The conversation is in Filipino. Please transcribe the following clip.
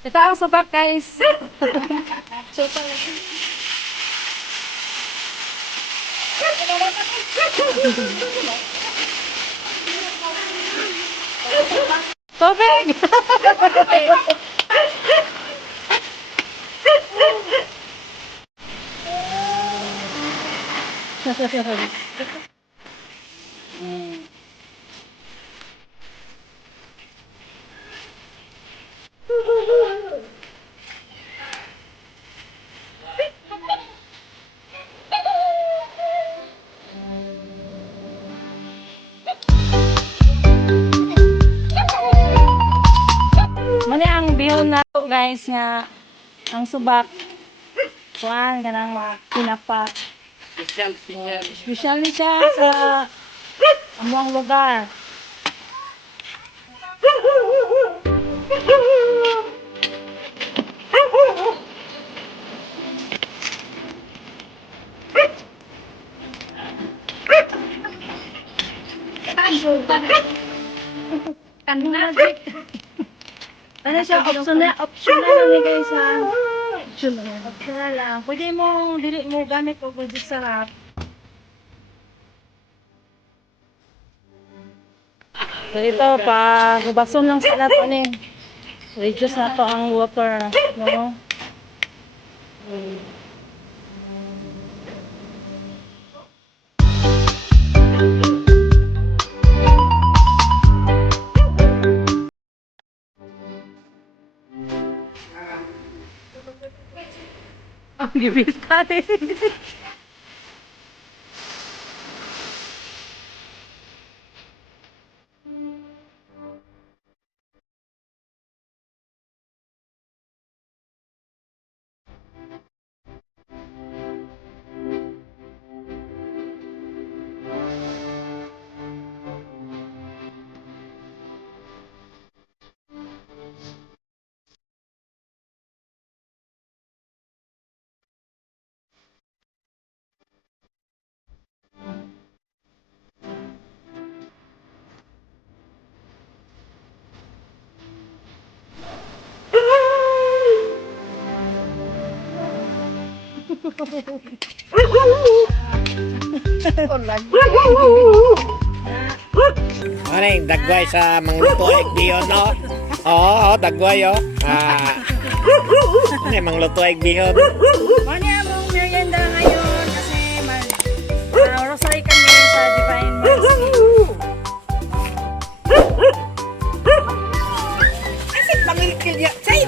Ito ang subak, guys. Tubig! Mani ang bihon na to, guys, nga ang subak. Kuan kanang pinapa. Special ni siya sa among lugar. Ano siya, optional ni guys ha. Optional lang. Pwede mo, dili mo gamit o pwede sarap. So ito, hubason lang sa nato ni. Reduce na to ang water. No? Ang gibis ka rin. Ano yung dagway sa mangluto egg bihon, no? Oo, dagway, oh. Ano yung mangluto egg bihon? Mani among merienda ngayon kasi rosary kami sa Divine Mercy. Kasi pangilkil niya. Say,